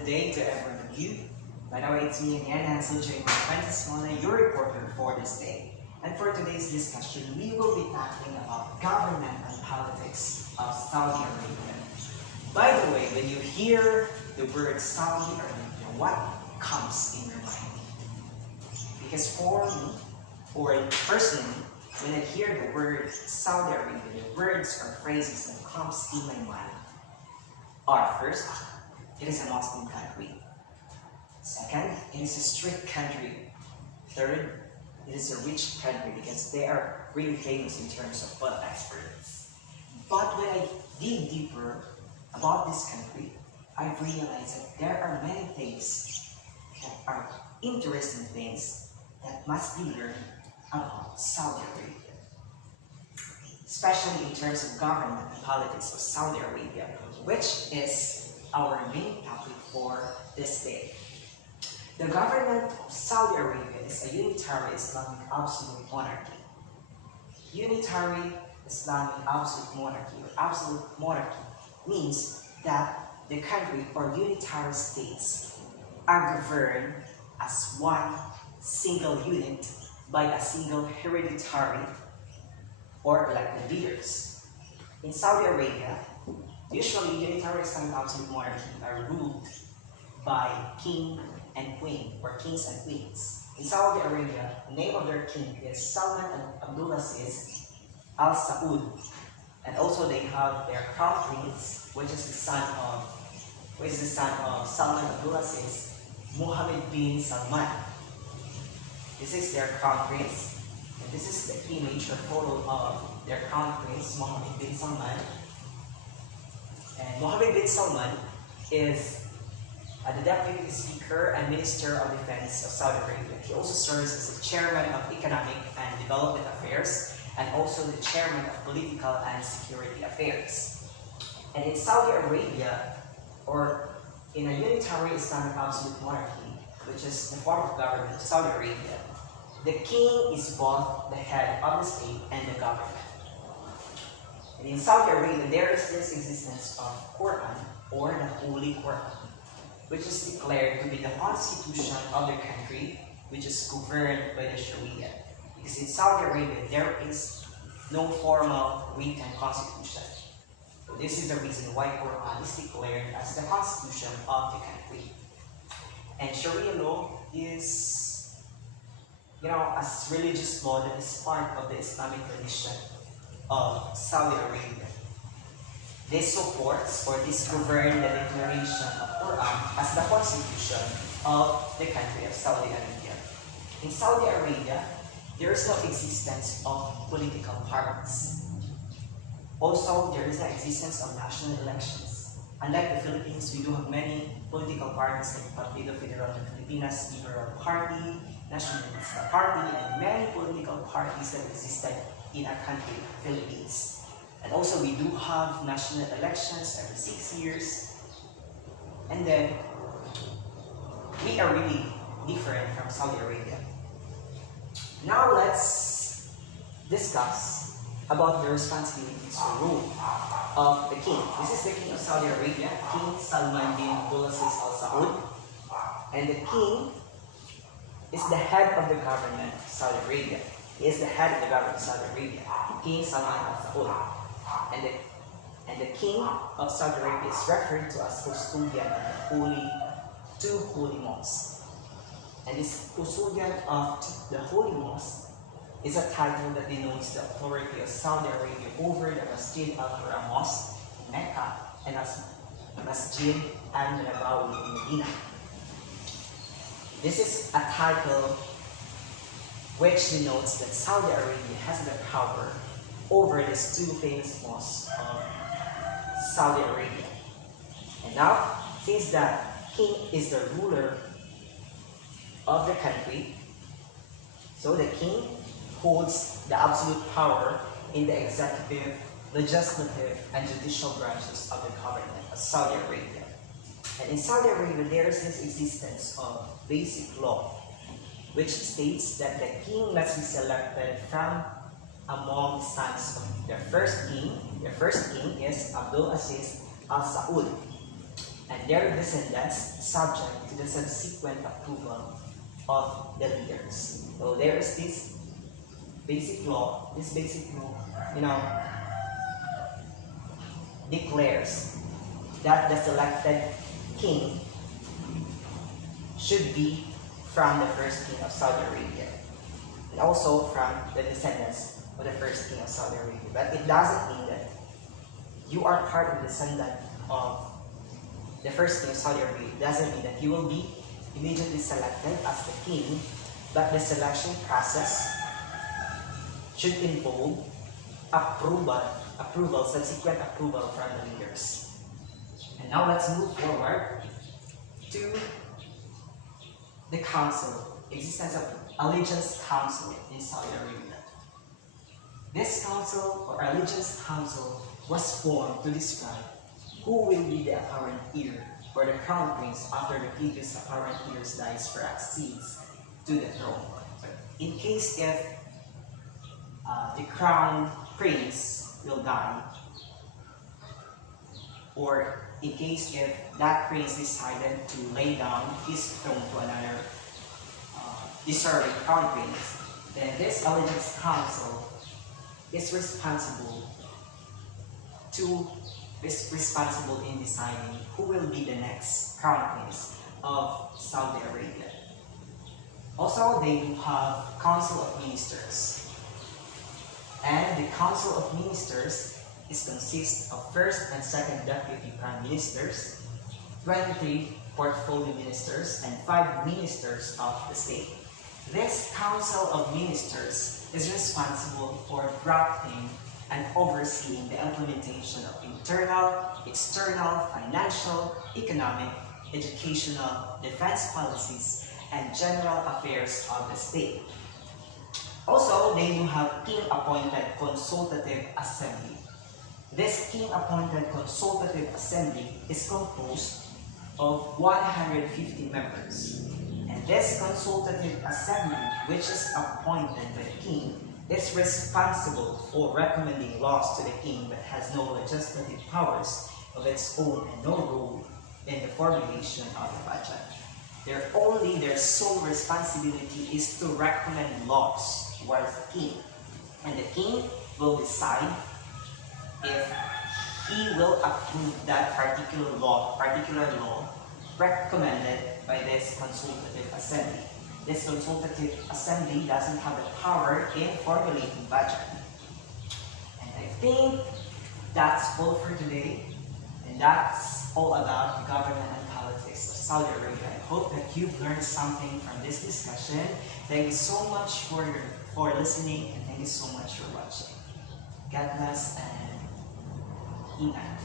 Good day to every one of you. By the way, it's me again, Hansel J. Francis, your reporter for this day. And for today's discussion, we will be tackling about government and politics of Saudi Arabia. By the way, when you hear the word Saudi Arabia, what comes in your mind? Because for me, or personally, when I hear the word Saudi Arabia, the words or phrases that comes in my mind are: first, it is a Muslim country. Second, it is a strict country. Third, it is a rich country because they are really famous in terms of oil exports. But when I dig deeper about this country, I realized that there are many things that are interesting things that must be learned about Saudi Arabia, especially in terms of government and politics of Saudi Arabia, which is our main topic for this day. The government of Saudi Arabia is a unitary Islamic absolute monarchy. Unitary Islamic absolute monarchy or absolute monarchy means that the country or unitary states are governed as one single unit by a single hereditary or elected leaders. In Saudi Arabia, usually unitary Islamic absolute monarchy are ruled by king and queen, or kings and queens. In Saudi Arabia, the name of their king is Salman Abdulaziz Al Saud, and also they have their crown prince, which is the son of Salman Abdulaziz, Mohammed bin Salman. This is their crown prince, and this is the image or photo of their crown prince, Mohammed bin Salman. And Mohammed bin Salman is the Deputy Speaker and Minister of Defense of Saudi Arabia. He also serves as the Chairman of Economic and Development Affairs and also the Chairman of Political and Security Affairs. And in Saudi Arabia, or in a unitary Islamic absolute monarchy, which is the form of government of Saudi Arabia, the king is both the head of the state and the government. And in Saudi Arabia, there is this existence of Quran, or the Holy Quran, which is declared to be the constitution of the country, which is governed by the Sharia. Because in Saudi Arabia, there is no formal written constitution. So this is the reason why Quran is declared as the constitution of the country. And Sharia law is, a religious law that is part of the Islamic tradition of Saudi Arabia. This supports or this governs the declaration of Quran as the constitution of the country of Saudi Arabia. In Saudi Arabia, there is no existence of political parties. Also, there is no existence of national elections. Unlike the Philippines, we do have many political parties like Partido Federal de Filipinas, Liberal Party, Nationalista Party, and many political parties that existed in our country, Philippines. And also, we do have national elections every 6 years. And then, we are really different from Saudi Arabia. Now, let's discuss about the responsibilities or role of the king. This is the king of Saudi Arabia, King Salman bin Abdulaziz Al Saud. And the king is the head of the government of Saudi Arabia. He is the head of the government of Saudi Arabia, King Salman Al Saud. And the king of Saudi Arabia is referred to as custodian of the two holy mosques. And this custodian of the holy mosque is a title that denotes the authority of Saudi Arabia over the Masjid Al-Haram Mosque in Mecca and Masjid Al-Nabawi in Medina. This is a title which denotes that Saudi Arabia has the power over these two famous mosques of Saudi Arabia. And now, since the king is the ruler of the country, so the king holds the absolute power in the executive, legislative, and judicial branches of the government of Saudi Arabia. And in Saudi Arabia, there is this existence of basic law, which states that the king must be selected from among the sons of their first king. Their first king is Abdul Aziz Al Saud. and their descendants subject to the subsequent approval of the leaders. So there is this basic law, you know, declares that the selected king should be from the first king of Saudi Arabia, and also from the descendants of the first king of Saudi Arabia. But it doesn't mean that you are part of the descendant of the first king of Saudi Arabia. It doesn't mean that you will be immediately selected as the king, but the selection process should involve subsequent approval from the leaders. And now let's move forward to the council, existence of Allegiance Council in Saudi Arabia. This council or Allegiance Council was formed to describe who will be the apparent heir or the crown prince after the previous apparent heirs dies or accedes to the throne. In case if the crown prince will die, or in case if that prince decided to lay down his throne to another deserving crown prince, then this Allegiance Council is responsible in deciding who will be the next crown prince of Saudi Arabia. Also, they have Council of Ministers. And the Council of Ministers consists of first and second deputy prime ministers, 23 portfolio ministers, and 5 ministers of the state. This Council of Ministers is responsible for drafting and overseeing the implementation of internal, external, financial, economic, educational, defense policies, and general affairs of the state. Also, they do have king-appointed consultative assembly. This king-appointed consultative assembly is composed of 150 members. And this consultative assembly, which is appointed by the king, is responsible for recommending laws to the king but has no legislative powers of its own and no role in the formulation of the budget. Their sole responsibility is to recommend laws towards the king. And the king will decide if he will approve that particular law recommended by this consultative assembly. This consultative assembly doesn't have the power in formulating budget. And I think that's all for today. And that's all about the government and politics of Saudi Arabia. I hope that you've learned something from this discussion. Thank you so much for listening, and thank you so much for watching. God bless and ingat.